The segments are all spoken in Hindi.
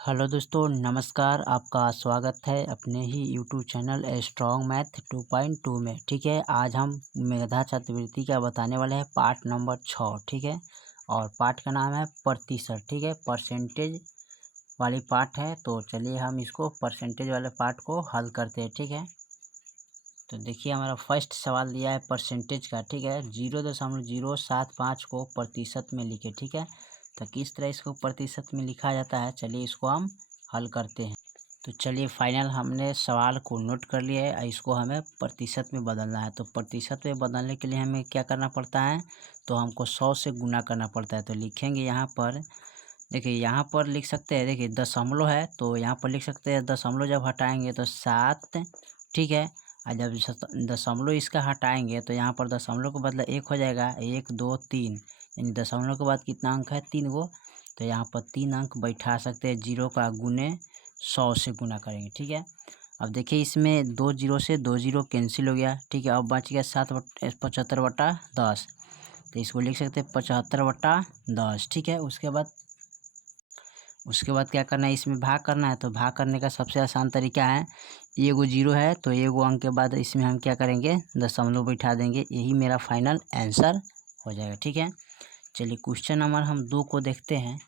हेलो दोस्तों, नमस्कार। आपका स्वागत है अपने ही यूट्यूब चैनल स्ट्रॉन्ग मैथ 2.2 में। ठीक है, आज हम मेधा छात्रवृत्ति का बताने वाले हैं पार्ट नंबर 6। ठीक है, और पार्ट का नाम है प्रतिशत। ठीक है, परसेंटेज वाली पार्ट है। तो चलिए हम इसको परसेंटेज वाले पार्ट को हल करते हैं। ठीक है, तो देखिए हमारा फर्स्ट सवाल दिया है परसेंटेज का। ठीक है, 0.075 को प्रतिशत में लिखे। ठीक है, तो किस तरह इसको प्रतिशत में लिखा जाता है, चलिए इसको हम हल करते हैं। तो चलिए फाइनल हमने सवाल को नोट कर लिया है। इसको हमें प्रतिशत में बदलना है। तो प्रतिशत में बदलने के लिए हमें क्या करना पड़ता है, तो हमको 100 से गुना करना पड़ता है। तो लिखेंगे यहाँ पर, देखिए यहाँ पर लिख सकते हैं, देखिए दशमलव है तो यहाँ पर लिख सकते हैं दशमलव जब हटाएंगे तो 7। ठीक है, और जब दशमलव इसका हटाएंगे तो यहाँ पर दशमलव के बदले 1 हो जाएगा। 1 2 3, यानी दशमलव के बाद कितना अंक है, 3 गो। तो यहाँ पर 3 अंक बैठा सकते हैं। 0 का गुने 100 से गुना करेंगे। ठीक है, अब देखिए इसमें 2 0 से 2 0 कैंसिल हो गया। ठीक है, अब बच गया 75/10। तो इसको लिख सकते हैं 75/10। ठीक है, उसके बाद क्या करना है, इसमें भाग करना है। तो भाग करने का सबसे आसान तरीका है, एगो 0 है तो एगो अंक के बाद इसमें हम क्या करेंगे, दशमलव बैठा देंगे। यही मेरा फाइनल आंसर हो जाएगा। ठीक है, चलिए क्वेश्चन नंबर हम 2 को देखते हैं।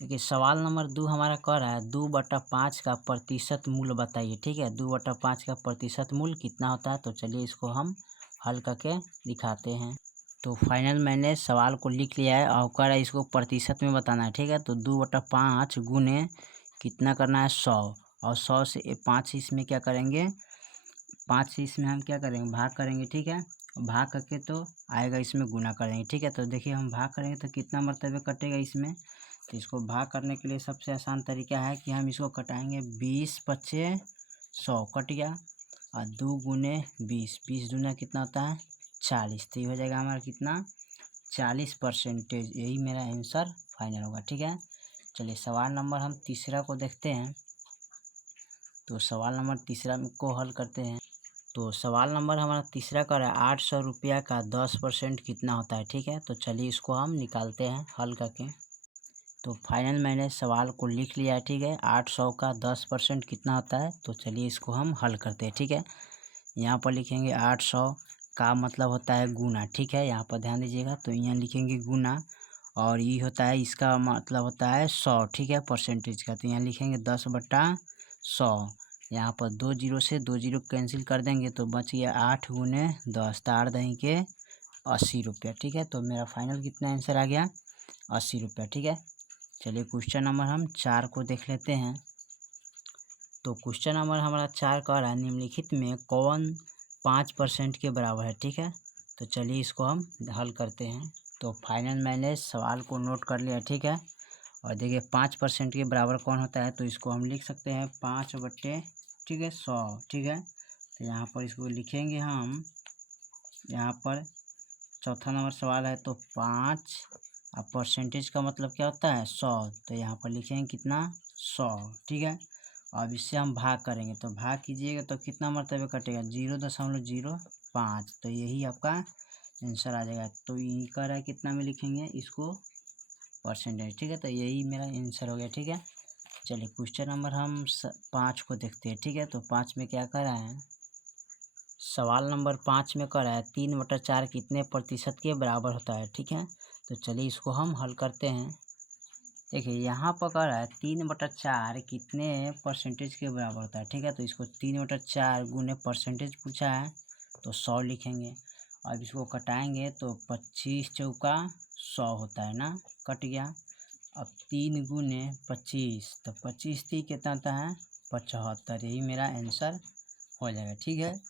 देखिए सवाल नंबर 2 हमारा कह रहा है 2/5 का प्रतिशत मूल्य बताइए। ठीक है, 2/5 का प्रतिशत मूल्य कितना होता है। तो चलिए इसको हम हल करके दिखाते हैं। तो फाइनल मैंने सवाल को लिख लिया है और कह रहा है इसको प्रतिशत में बताना है। ठीक है, तो 2/5 गुने कितना करना है, 100। और 100 से 5 इसमें क्या करेंगे, 5 से इसमें हम क्या करेंगे, भाग करेंगे। ठीक है, भाग करके तो आएगा, इसमें गुना करेंगे। ठीक है, तो देखिए हम भाग करेंगे तो कितना मरतबे कटेगा इसमें। तो इसको भाग करने के लिए सबसे आसान तरीका है कि हम इसको कटाएंगे। 20 पच्चे 100 कट गया, और 2 गुने 20, 20 दूना कितना होता है, 40। तो ये हो जाएगा हमारा कितना, 40%। यही मेरा आंसर फाइनल होगा। ठीक है, चलिए सवाल नंबर हम तीसरा को देखते हैं। तो सवाल नंबर तीसरा को हल करते हैं। तो सवाल नंबर हमारा तीसरा का है 800 रुपया का 10% कितना होता है। ठीक है, तो चलिए इसको हम निकालते हैं हल करके। तो फाइनल मैंने सवाल को लिख लिया है। ठीक है, 800 का 10% कितना होता है। तो चलिए इसको हम हल करते हैं। ठीक है, यहाँ पर लिखेंगे 800 का मतलब होता है गुना। ठीक है, यहाँ पर ध्यान दीजिएगा। तो यहाँ लिखेंगे गुना, और ये होता है, इसका मतलब होता है 100। ठीक है, परसेंटेज का। तो यहाँ लिखेंगे 10/100। यहाँ पर 2 0 से 2 0 कैंसिल कर देंगे तो बच गया 8 गुने 10, तार देंगे के 80 रुपया। ठीक है, तो मेरा फाइनल कितना आंसर आ गया, 80 रुपया। ठीक है, चलिए क्वेश्चन नंबर हम 4 को देख लेते हैं। तो क्वेश्चन नंबर हमारा 4 कह रहा है निम्नलिखित में कौन 5% के बराबर है। ठीक है, तो चलिए इसको हम हल करते हैं। तो फाइनल मैंने सवाल को नोट कर लिया। ठीक है, और देखिए 5% के बराबर कौन होता है। तो इसको हम लिख सकते हैं 5/, ठीक है, 100। ठीक है, तो यहाँ पर इसको लिखेंगे हम, यहाँ पर चौथा नंबर सवाल है तो 5, अब परसेंटेज का मतलब क्या होता है, 100। तो यहाँ पर लिखेंगे कितना, 100। ठीक है, अब इससे हम भाग करेंगे तो भाग कीजिएगा तो कितना मरतबे कटेगा, 0.05। तो यही आपका आंसर आ जाएगा। तो ये कह रहा है कितना में लिखेंगे इसको, परसेंटेज। ठीक है, तो यही मेरा आंसर हो गया। ठीक है, चलिए क्वेश्चन नंबर हम 5 को देखते हैं। ठीक है, तो 5 में क्या कर रहा है, सवाल नंबर 5 में कह रहा है 3/4 कितने प्रतिशत के बराबर होता है। ठीक है, तो चलिए इसको हम हल करते हैं। देखिए यहाँ पर कह रहा है 3/4 कितने परसेंटेज के बराबर होता है। ठीक है, तो इसको 3/4 गुने परसेंटेज पूछा है तो 100 लिखेंगे। अब इसको कटाएंगे तो 25 चौका 100 होता है ना, कट गया। अब 3 गुने 25, तो 25 3 कितना होता है, 75। यही मेरा आंसर हो जाएगा। ठीक है,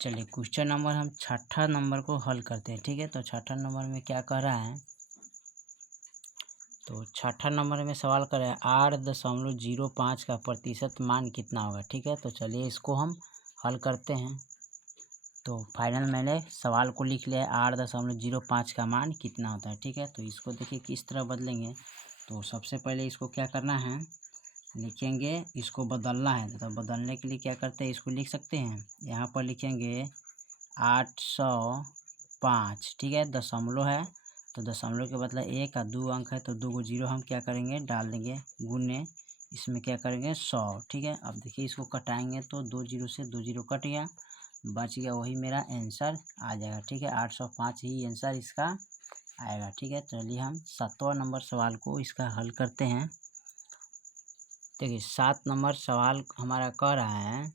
चलिए क्वेश्चन नंबर हम छठा नंबर को हल करते हैं। ठीक है, तो छठा नंबर में क्या कह रहा है, तो छठा नंबर में सवाल कर रहा है 8.05 का प्रतिशत मान कितना होगा। ठीक है, तो चलिए इसको हम हल करते हैं। तो फाइनल मैंने सवाल को लिख लिया है 8.05 का मान कितना होता है। ठीक है, तो इसको देखिए किस तरह बदलेंगे। तो सबसे पहले इसको क्या करना है, लिखेंगे, इसको बदलना है। तो बदलने के लिए क्या करते हैं, इसको लिख सकते हैं, यहाँ पर लिखेंगे 805। ठीक है, दशमलव है तो दशमलव के बदला 1 और 2 अंक है तो 2 को 0 हम क्या करेंगे डाल देंगे, गुने इसमें क्या करेंगे 100। ठीक है, अब देखिए इसको कटाएंगे तो 2 0 से 2 0 कट गया, बच गया वही मेरा आंसर आ जाएगा। ठीक है, 805 ही आंसर इसका आएगा। ठीक है, चलिए हम 7वां नंबर सवाल को इसका हल करते हैं। देखिए 7 नंबर सवाल हमारा कह रहा है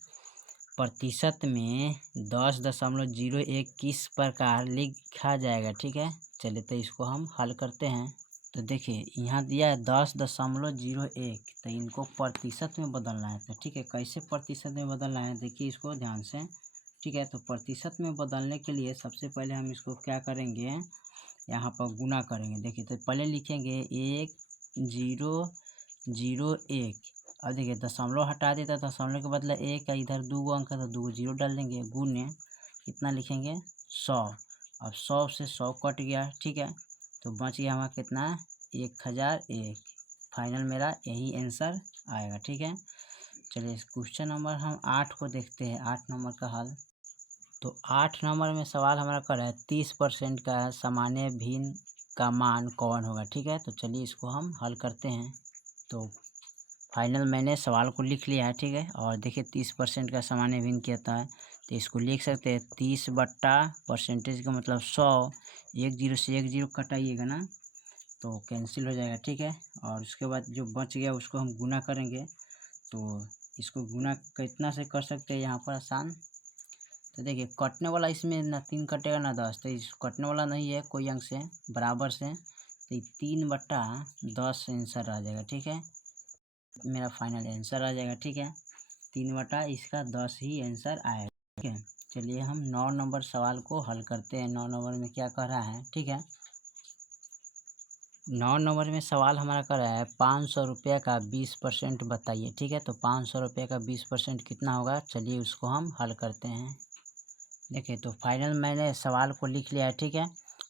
प्रतिशत में 10.01 किस प्रकार लिखा जाएगा। ठीक है, चलिए तो इसको हम हल करते हैं। तो देखिए यहाँ दिया है 10.01, तो इनको प्रतिशत में बदलना है। तो ठीक है, कैसे प्रतिशत में बदलना है देखिए इसको ध्यान से। ठीक है, तो प्रतिशत में बदलने के लिए सबसे पहले हम इसको क्या करेंगे, यहाँ पर गुना करेंगे। देखिए तो पहले लिखेंगे 1001। अब देखिए दशमलव हटा देता, दशमलव के बदला 1 है, इधर 2 अंक है तो 2 0 डाल देंगे, गुने कितना लिखेंगे 100। अब 100 से 100 कट गया। ठीक है, तो बच गया हमारा कितना 1001। फाइनल मेरा यही आंसर आएगा। ठीक है, चलिए क्वेश्चन नंबर हम 8 को देखते हैं, 8 नंबर का हल। तो 8 नंबर में सवाल हमारा कर रहा है 30% का सामान्य भिन्न का मान कौन होगा। ठीक है, तो चलिए इसको हम हल करते हैं। तो फाइनल मैंने सवाल को लिख लिया है। ठीक है, और देखिए 30% का सामान्य भिन्न क्या होता है, तो इसको लिख सकते हैं 30 बट्टा परसेंटेज का मतलब 100। 1 0 से 1 0 कटाइएगा ना तो कैंसिल हो जाएगा। ठीक है, और उसके बाद जो बच गया उसको हम गुना करेंगे। तो इसको गुना कितना से कर सकते हैं यहाँ पर आसान। तो देखिए कटने वाला इसमें ना 3 कटेगा ना 10, तो इस कटने वाला नहीं है कोई अंक से बराबर से, तो 3 बट्टा 10 आंसर आ जाएगा। ठीक है, मेरा फाइनल आंसर आ जाएगा। ठीक है, 3 बटा इसका 10 ही आंसर आएगा। ठीक है, चलिए हम 9 नंबर सवाल को हल करते हैं। 9 नंबर में क्या कह रहा है। ठीक है, 9 नंबर में सवाल हमारा कर रहा है 500 रुपये का 20% बताइए। ठीक है, तो 500 रुपये का 20% कितना होगा, चलिए उसको हम हल करते हैं। देखिए तो फाइनल मैंने सवाल को लिख लिया है। ठीक है,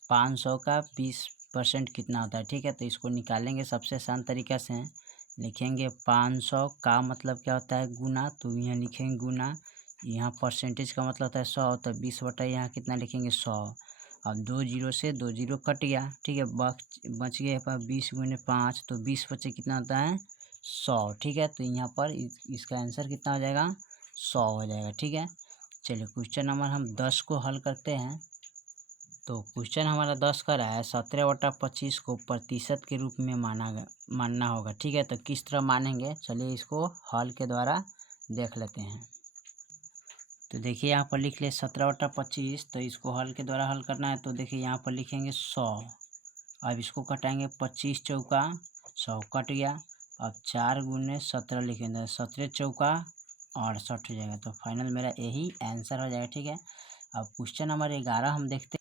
500 का 20% कितना होता है। ठीक है, तो इसको निकालेंगे सबसे आसान तरीका से लिखेंगे 500 का मतलब क्या होता है गुना, तो यहाँ लिखेंगे गुना, यहाँ परसेंटेज का मतलब होता है 100, तो 20 बटा यहाँ कितना लिखेंगे 100। अब 2 0 से 2 0 कट गया। ठीक है, बच गया पर 20 गुने 5, तो 20 बचे कितना होता है 100। ठीक है, तो यहाँ पर इसका आंसर कितना हो जाएगा 100 हो जाएगा। ठीक है, चलिए क्वेश्चन नंबर हम 10 को हल करते हैं। तो क्वेश्चन हमारा 10 का रहा है 17/25 को प्रतिशत के रूप में मानना होगा। ठीक है, तो किस तरह मानेंगे, चलिए इसको हल के द्वारा देख लेते हैं। तो देखिए यहाँ पर लिख ले 17/25, तो इसको हल के द्वारा हल करना है। तो देखिए यहाँ पर लिखेंगे 100, अब इसको कटाएंगे 25 चौका 100 कट गया। अब 4 गुने 17 लिखेंगे, 17 चौका 68 हो जाएगा। तो फाइनल मेरा यही आंसर हो जाएगा। ठीक है, अब क्वेश्चन नंबर 11 हम देखते हैं।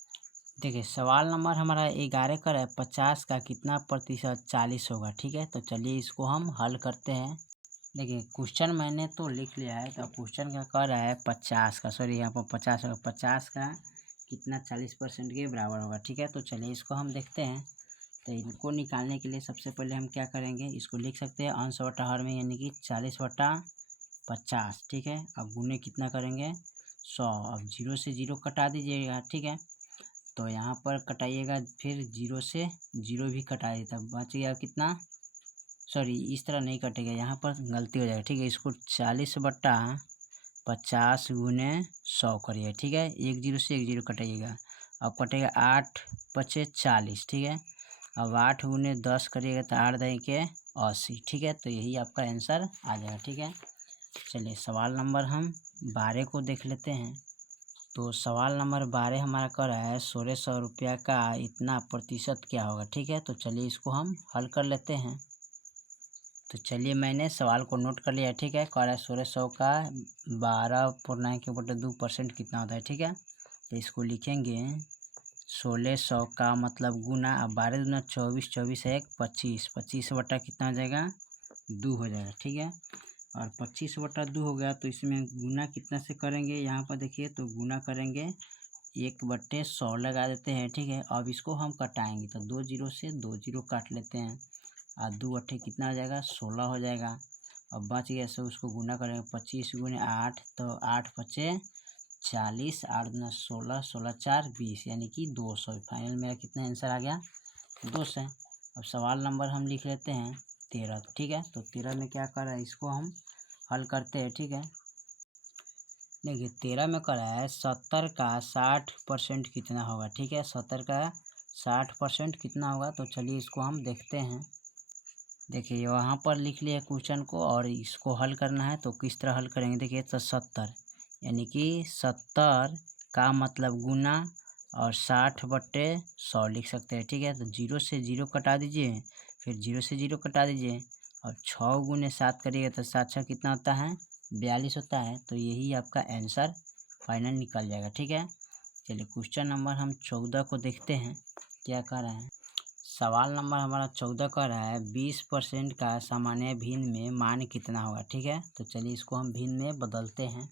देखिए सवाल नंबर हमारा 11 का है 50 का कितना प्रतिशत 40 होगा। ठीक है, तो चलिए इसको हम हल करते हैं। देखिए क्वेश्चन मैंने तो लिख लिया है, तो क्वेश्चन का कह रहा है 50 का, सॉरी यहाँ पर 50 होगा, 50 का कितना 40% के बराबर होगा। ठीक है, तो चलिए इसको हम देखते हैं। तो इनको निकालने के लिए सबसे पहले हम क्या करेंगे, इसको लिख सकते हैं अंश बटा हर में, यानी कि 40/50। ठीक है, अब गुने कितना करेंगे 100। अब 0 से 0 कटा दीजिएगा। ठीक है, तो यहाँ पर कटाइएगा, फिर 0 से 0 भी कटा देता, बच गया कितना, सॉरी इस तरह नहीं कटेगा, यहाँ पर गलती हो जाएगा। ठीक है, इसको 40/50 गुने 100 करिए। ठीक है, 1 0 से 1 0 कटाइएगा, अब कटेगा 8 5 40। ठीक है, अब 8 गुने 10 करिएगा तो 8 दही के 80। ठीक है, तो यही आपका आंसर आ जाएगा। ठीक है, चलिए सवाल नंबर हम 12 को देख लेते हैं। तो सवाल नंबर 12 हमारा कर रहा है 1600 रुपया का इतना प्रतिशत क्या होगा। ठीक है, तो चलिए इसको हम हल कर लेते हैं। तो चलिए मैंने सवाल को नोट कर लिया। ठीक है, कह रहा है 1600 का 12.2% कितना होता है। ठीक है, तो इसको लिखेंगे 1600 का मतलब गुना, अब 12 दूना 24, 24 है 25, 25 बटा कितना हो जाएगा 2 हो जाएगा। ठीक है, और 25/2 हो गया, तो इसमें गुना कितना से करेंगे, यहाँ पर देखिए तो गुना करेंगे 1/100 लगा देते हैं। ठीक है, अब इसको हम कटाएंगे, तो 2 0 से 2 0 काट लेते हैं, और 2 8 कितना हो जाएगा 16 हो जाएगा। अब बच गया, सो उसको गुना करेंगे 25 गुने 8, तो 8 5 40, 8 दूना 16, 16 4 20, यानी कि 200। फाइनल मेरा कितना आंसर आ गया 2 से। अब सवाल नंबर हम लिख लेते हैं 13, ठीक है। तो 13 में क्या कर रहा है, इसको हम हल करते हैं, ठीक है। देखिए 13 में कर रहा है 70 का 60% कितना होगा, ठीक है। 70 का 60% कितना होगा, तो चलिए इसको हम देखते हैं। देखिए वहाँ पर लिख लिया क्वेश्चन को और इसको हल करना है, तो किस तरह हल करेंगे। देखिए तो 70 यानी कि 70 का मतलब गुना और 60/100 लिख सकते हैं, ठीक है। तो 0 से 0 कटा दीजिए, फिर 0 से 0 कटा दीजिए और 6 गुने 7 करिएगा तो 7×6 कितना होता है, 42 होता है। तो यही आपका आंसर फाइनल निकल जाएगा, ठीक है। चलिए क्वेश्चन नंबर हम 14 को देखते हैं क्या कह रहे हैं। सवाल नंबर हमारा 14 का रहा है 20% का सामान्य भिन्न में मान कितना होगा, ठीक है। तो चलिए इसको हम भिन्न में बदलते हैं।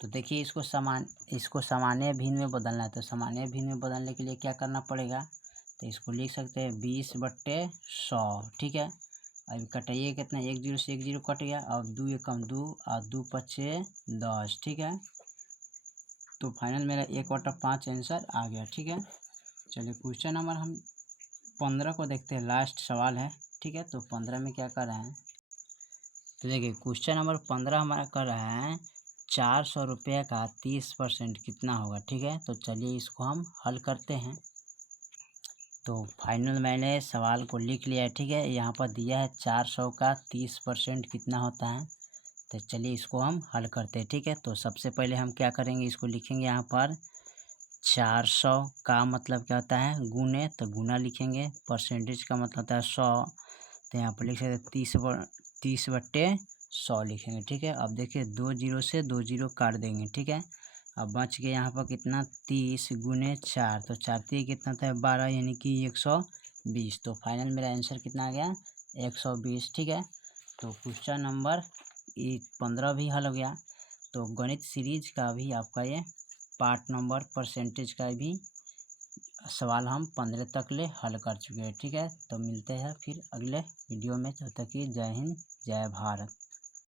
तो देखिए इसको सामान्य भिन्न में बदलना है, तो सामान्य भिन्न में बदलने के लिए क्या करना पड़ेगा, तो इसको लिख सकते हैं 20/100, ठीक है। अभी कटाइए कितना, 1 0 से 1 0 कट गया। अब 2 एकम 2 और 2 पचे 10, ठीक है। तो फाइनल मेरा 1/5 आंसर आ गया, ठीक है। चलिए क्वेश्चन नंबर हम 15 को देखते हैं, लास्ट सवाल है, ठीक है। तो 15 में क्या कर रहे हैं, तो देखिए क्वेश्चन नंबर 15 हमारा कर रहा है 400 रुपये का 30% कितना होगा, ठीक है। तो चलिए इसको हम हल करते हैं। तो फाइनल मैंने सवाल को लिख लिया है, ठीक है। यहाँ पर दिया है 400 का 30% कितना होता है। तो चलिए इसको हम हल करते हैं, ठीक है। तो सबसे पहले हम क्या करेंगे, इसको लिखेंगे यहाँ पर 400 का मतलब क्या होता है, गुने, तो गुना लिखेंगे। परसेंटेज का मतलब होता है 100, तो यहाँ पर लिख सकते हैं 30/100 लिखेंगे, ठीक है। अब देखिए 2 0 से 2 0 काट देंगे, ठीक है। अब बच गया यहाँ पर कितना, 30 गुने 4, तो 4 3 कितना था 12, यानी कि 120। तो फाइनल मेरा आंसर कितना आ गया, 120, ठीक है। तो क्वेश्चन नंबर 15 भी हल हो गया। तो गणित सीरीज का भी आपका ये पार्ट नंबर परसेंटेज का भी सवाल हम 15 तक ले हल कर चुके हैं, ठीक है। तो मिलते हैं फिर अगले वीडियो में, तब तक कि जय हिंद जय भारत।